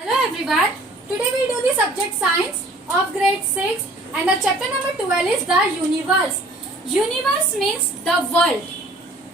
Hello everyone. Today we do the subject science of grade 6 and the chapter number 12 is the universe. Universe means the world.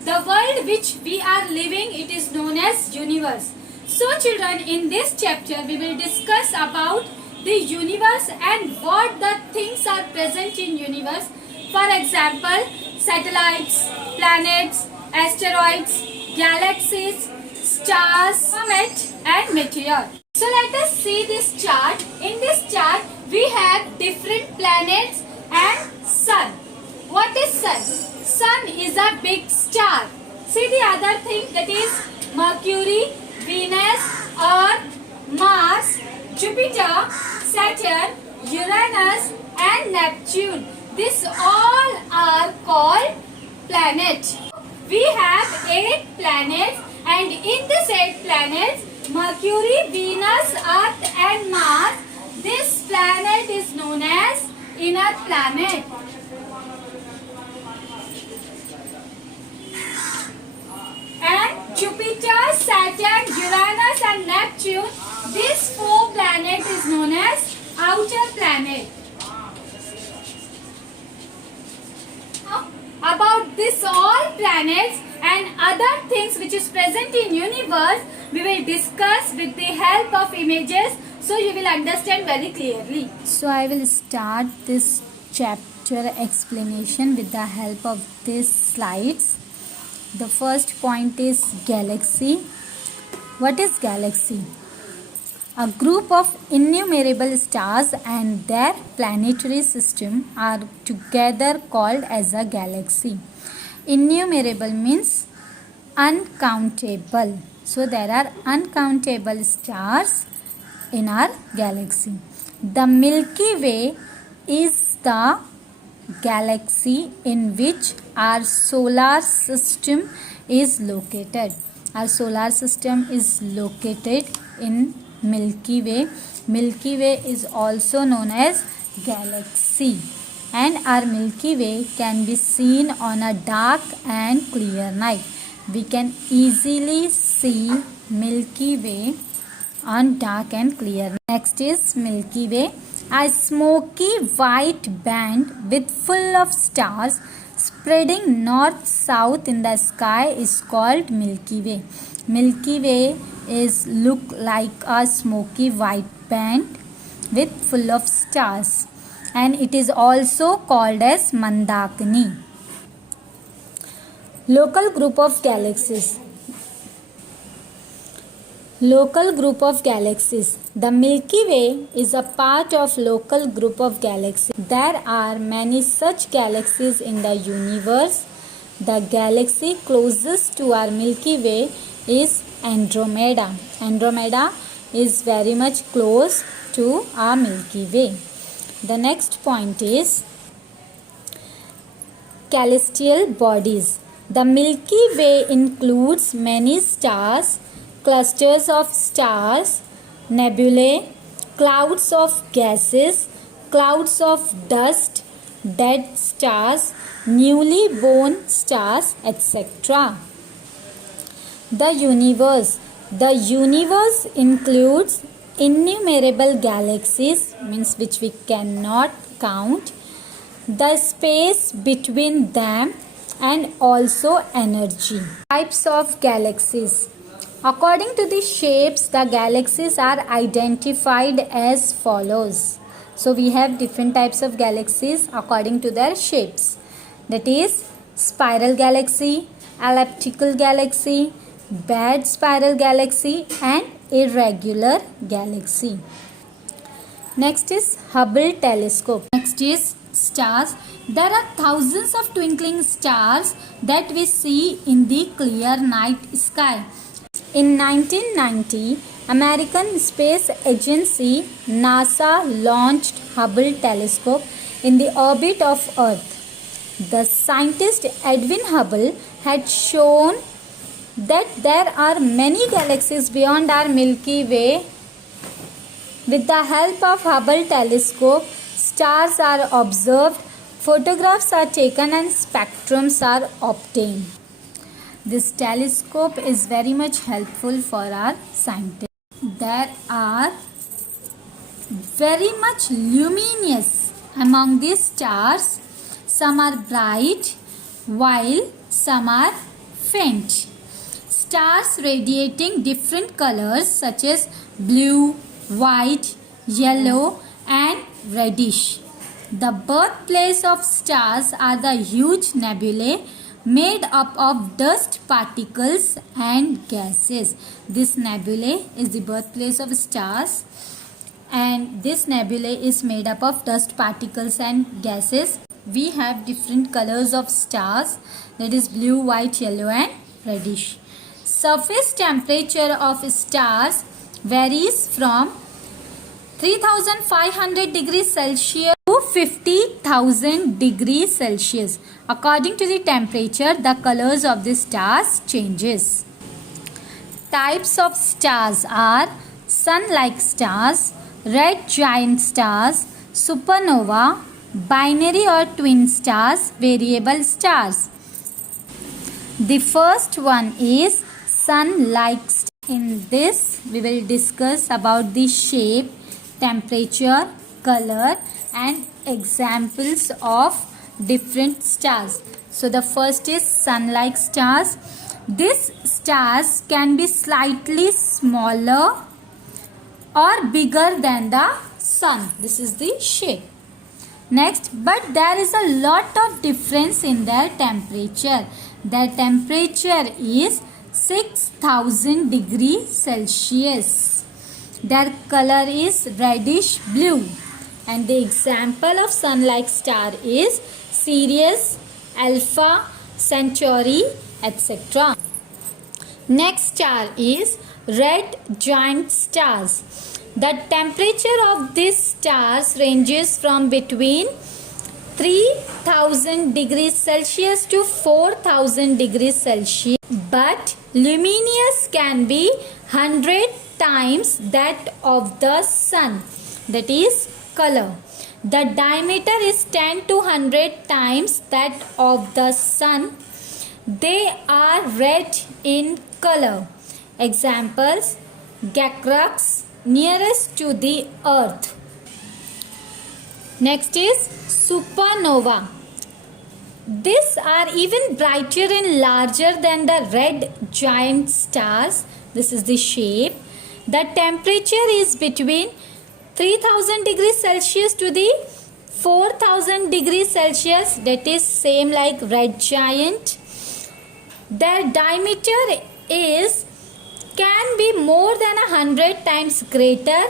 The world which we are living, it is known as universe. So children, in this chapter we will discuss about the universe and what the things are present in universe. For example, satellites, planets, asteroids, galaxies, stars, comet and meteor. So let us see this chart. In this chart we have different planets and sun. What is sun? Sun is a big star. See the other thing, that is Mercury, Venus, Earth, Mars, Jupiter, Saturn, Uranus and Neptune. These all are called planets. We have 8 planets and in these 8 planets, Mercury, Venus, Earth and Mars, this planet is known as inner planet. And Jupiter, Saturn, Uranus and Neptune, this 4 planet is known as outer planet. About this all planets and other things which is present in universe, we will discuss with the help of images, so you will understand very clearly. So I will start this chapter explanation with the help of these slides. The first point is galaxy. What is galaxy? A group of innumerable stars and their planetary system are together called as a galaxy. Innumerable means uncountable. So there are uncountable stars in our galaxy. The Milky Way is the galaxy in which our solar system is located. Our solar system is located in Milky Way. Milky Way is also known as galaxy, and our Milky Way can be seen on a dark and clear night. We can easily see Milky Way on dark and clear. Next is Milky Way, a smoky white band with full of stars spreading north-south in the sky is called Milky Way. Milky Way is look like a smoky white band with full of stars, and it is also called as Mandakini. Local group of galaxies. Local group of galaxies. The Milky Way is a part of local group of galaxies. There are many such galaxies in the universe. The galaxy closest to our Milky Way is Andromeda. Andromeda is very much close to our Milky Way. The next point is celestial bodies. The Milky Way includes many stars, clusters of stars, nebulae, clouds of gases, clouds of dust, dead stars, newly born stars, etc. The universe. The universe includes innumerable galaxies, means which we cannot count, the space between them and also energy. Types of galaxies. According to the shapes, the galaxies are identified as follows. So we have different types of galaxies according to their shapes. That is spiral galaxy, elliptical galaxy, bad spiral galaxy and irregular galaxy. Next is Hubble telescope. Next is stars. There are thousands of twinkling stars that we see in the clear night sky. In 1990, American Space Agency NASA launched Hubble telescope in the orbit of Earth. The scientist Edwin Hubble had shown that there are many galaxies beyond our Milky Way. With the help of Hubble telescope, stars are observed, photographs are taken and spectrums are obtained. This telescope is very much helpful for our scientists. there are very much luminous among these stars. Some are bright while some are faint. Stars radiating different colors such as blue, white, yellow and reddish. The birthplace of stars are the huge nebulae made up of dust particles and gases. This nebulae is the birthplace of stars, and this nebulae is made up of dust particles and gases. We have different colors of stars, that is blue, white, yellow and reddish. Surface temperature of stars varies from 3500 degrees Celsius to 50,000 degrees Celsius. According to the temperature, the colors of the stars changes. Types of stars are sun-like stars, red giant stars, supernova, binary or twin stars, variable stars. The first one is sun-like star. In this, we will discuss about the shape, temperature, color and examples of different stars. So the first is sun-like stars. These stars can be slightly smaller or bigger than the sun. This is the shape. Next, but there is a lot of difference in their temperature. Their temperature is 6000 degrees Celsius. Their color is reddish blue. And the example of sun-like star is Sirius, Alpha, Centauri, etc. Next star is red giant stars. The temperature of these stars ranges from between 3000 degrees Celsius to 4000 degrees Celsius, but luminous can be 100 times that of the sun, that is color. The diameter is 10 to 100 times that of the sun. They are red in color. Examples: Geckrucks, nearest to the earth. Next is supernova. These are even brighter and larger than the red giant stars. This is the shape. The temperature is between 3000 degrees Celsius to the 4000 degrees Celsius, that is same like red giant. Their diameter can be more than 100 times greater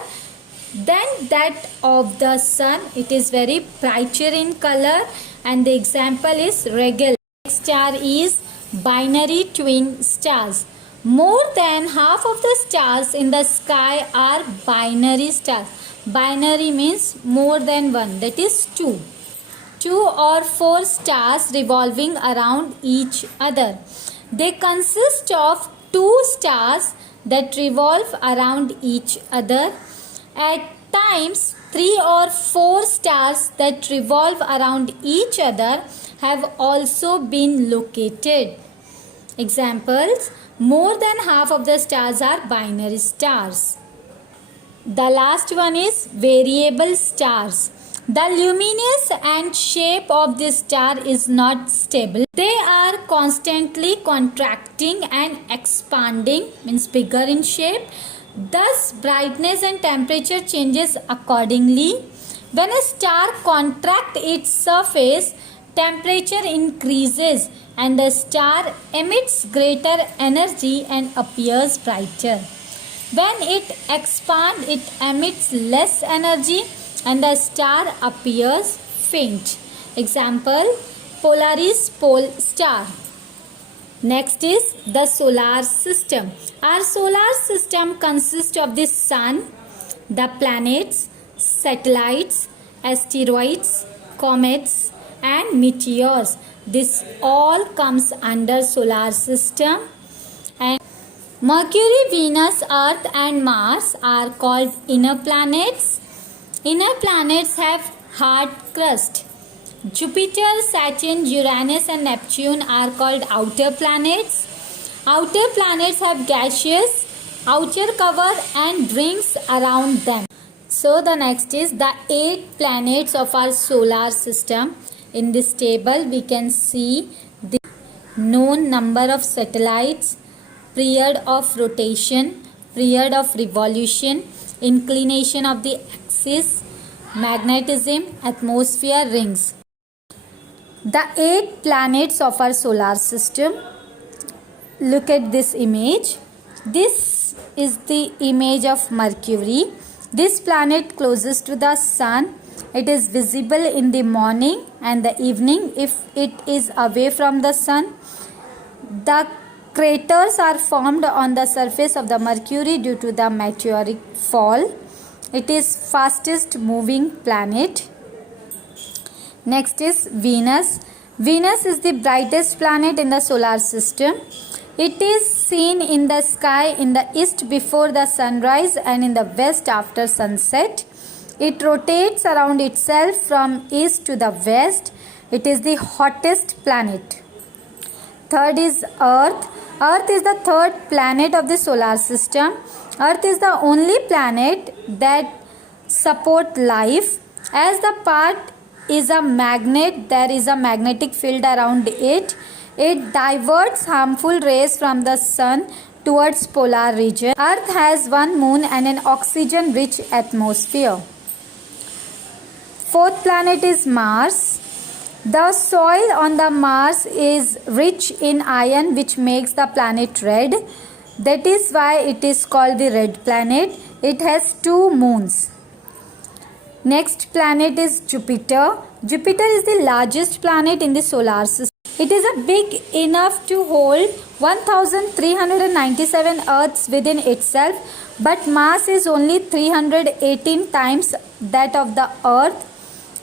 than that of the sun. It is very brighter in color, and the example is Rigel. Next star is binary twin stars. More than half of the stars in the sky are binary stars. Binary means more than one, that is two. Two or four stars revolving around each other. They consist of two stars that revolve around each other. At times, 3 or 4 stars that revolve around each other have also been located. Examples: more than half of the stars are binary stars. The last one is variable stars. The luminance and shape of this star is not stable. They are constantly contracting and expanding, means bigger in shape. Thus, brightness and temperature changes accordingly. When a star contracts its surface, temperature increases and the star emits greater energy and appears brighter. When it expands, it emits less energy and the star appears faint. Example: Polaris pole star. Next is the solar system. Our solar system consists of the sun, the planets, satellites, asteroids, comets and meteors. This all comes under solar system. And Mercury, Venus, Earth and Mars are called inner planets. Inner planets have hard crust. Jupiter, Saturn, Uranus and Neptune are called outer planets. Outer planets have gaseous outer cover and rings around them. So the next is the 8 planets of our solar system. In this table we can see the known number of satellites, period of rotation, period of revolution, inclination of the axis, magnetism, atmosphere, rings. The 8 planets of our solar system. Look at this image. This is the image of Mercury. This planet closest to the sun. It is visible in the morning and the evening if it is away from the sun. The craters are formed on the surface of the Mercury due to the meteoric fall. It is fastest moving planet. Next is Venus. Venus is the brightest planet in the solar system. It is seen in the sky in the east before the sunrise and in the west after sunset. It rotates around itself from east to the west. It is the hottest planet. Third is Earth. Earth is the third planet of the solar system. Earth is the only planet that supports life. As the part is a magnet, there is a magnetic field around it. It diverts harmful rays from the sun towards polar region. Earth has one moon and an oxygen-rich atmosphere. Fourth planet is Mars. The soil on the Mars is rich in iron, which makes the planet red. That is why it is called the red planet. It has 2 moons. Next planet is Jupiter. Jupiter is the largest planet in the solar system. It is big enough to hold 1397 Earths within itself, but mass is only 318 times that of the Earth.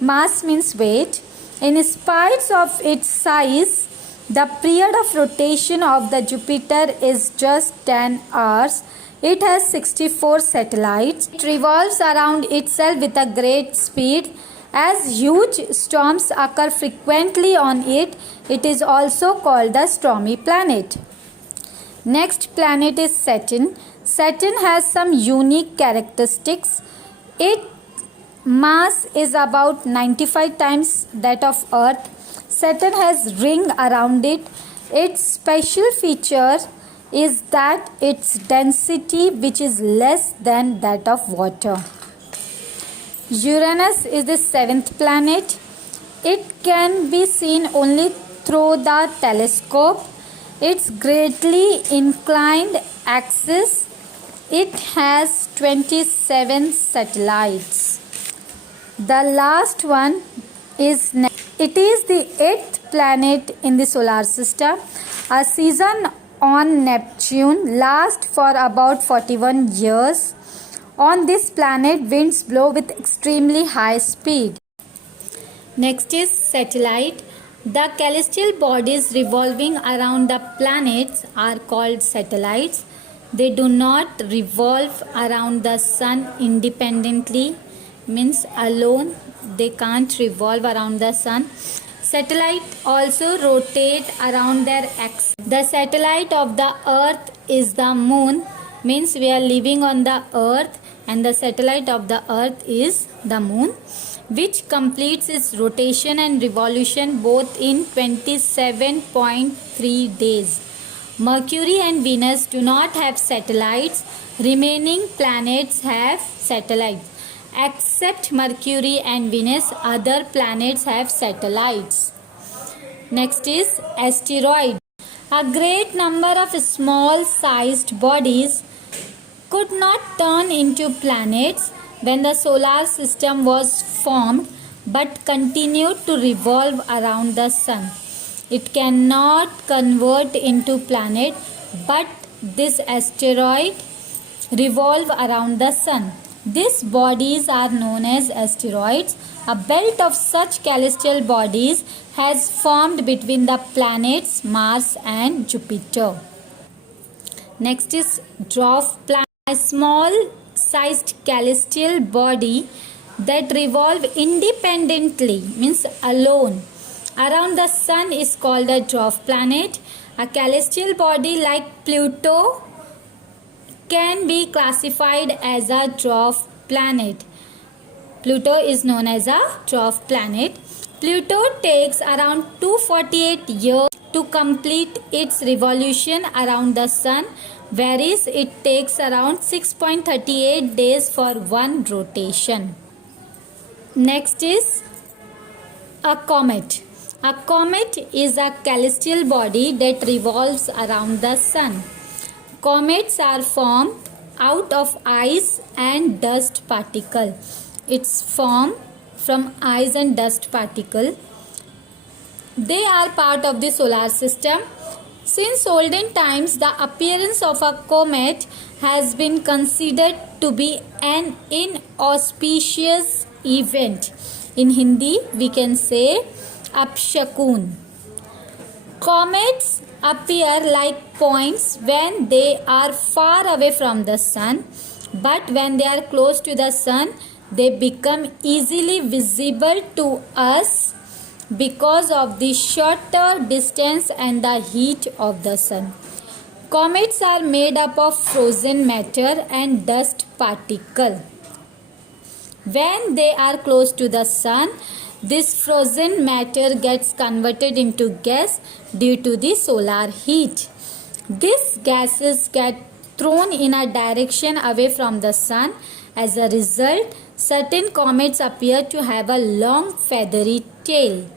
Mass means weight. In spite of its size, the period of rotation of the Jupiter is just 10 hours. It has 64 satellites. It revolves around itself with a great speed. As huge storms occur frequently on it, it is also called the stormy planet. Next planet is Saturn. Saturn has some unique characteristics. Its mass is about 95 times that of Earth. Saturn has ring around it. Its special feature is that its density, which is less than that of water. Uranus is the 7th planet. It can be seen only through the telescope. Its greatly inclined axis. It has 27 satellites. The last one is it is the 8th planet in the solar system. A season on Neptune lasts for about 41 years. On this planet, winds blow with extremely high speed. Next is satellite. The celestial bodies revolving around the planets are called satellites. They do not revolve around the sun independently, means alone. They can't revolve around the sun. Satellites also rotate around their axis. The satellite of the earth is the moon, means we are living on the earth, and the satellite of the earth is the moon, which completes its rotation and revolution both in 27.3 days. Mercury and Venus do not have satellites. Remaining planets have satellites. Except Mercury and Venus, other planets have satellites. Next is asteroid. A great number of small-sized bodies could not turn into planets when the solar system was formed, but continued to revolve around the sun. It cannot convert into planet, but this asteroid revolve around the sun. These bodies are known as asteroids. A belt of such celestial bodies has formed between the planets Mars and Jupiter. Next is dwarf planet. A small-sized celestial body that revolve independently, means alone, around the sun is called a dwarf planet. A celestial body like Pluto can be classified as a dwarf planet. Pluto is known as a dwarf planet. Pluto takes around 248 years to complete its revolution around the sun, whereas it takes around 6.38 days for one rotation. Next is a comet. A comet is a celestial body that revolves around the sun. Comets are formed out of ice and dust particle. It's formed from ice and dust particle. They are part of the solar system. Since olden times, the appearance of a comet has been considered to be an inauspicious event. In Hindi, we can say Apshakun. Comets appear like points when they are far away from the sun, but when they are close to the sun, they become easily visible to us because of the shorter distance and the heat of the sun. Comets are made up of frozen matter and dust particle. When they are close to the sun, this frozen matter gets converted into gas due to the solar heat. These gases get thrown in a direction away from the sun. As a result, certain comets appear to have a long feathery tail.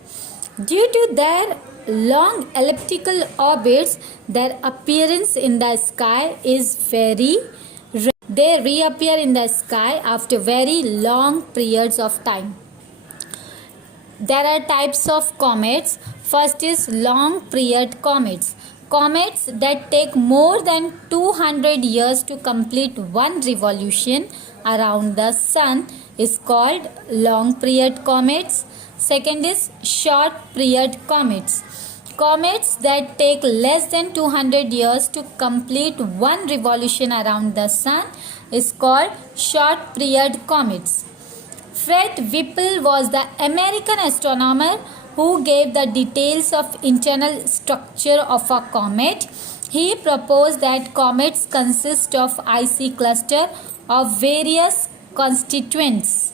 Due to their long elliptical orbits, their appearance in the sky is very rare. They reappear in the sky after very long periods of time. There are types of comets. First is long period comets. Comets that take more than 200 years to complete one revolution around the sun is called long period comets. Second is short period comets. Comets that take less than 200 years to complete one revolution around the sun is called short period comets. Fred Whipple was the American astronomer who gave the details of internal structure of a comet. He proposed that comets consist of icy cluster of various constituents.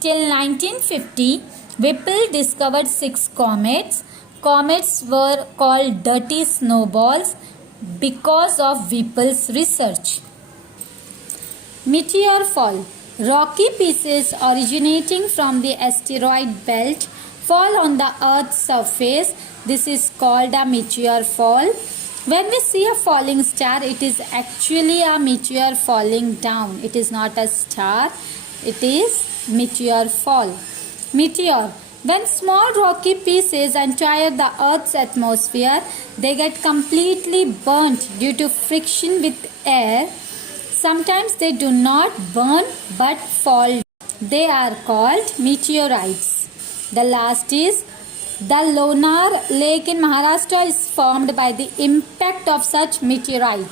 Till 1950, Whipple discovered 6 comets. Comets were called dirty snowballs because of Whipple's research. Meteor fall. Rocky pieces originating from the asteroid belt fall on the Earth's surface. This is called a meteor fall. When we see a falling star, it is actually a meteor falling down. It is not a star. It is meteor fall. Meteor. When small rocky pieces enter the Earth's atmosphere, they get completely burnt due to friction with air. Sometimes they do not burn but fall. They are called meteorites. The last is the Lonar Lake in Maharashtra is formed by the impact of such meteorites.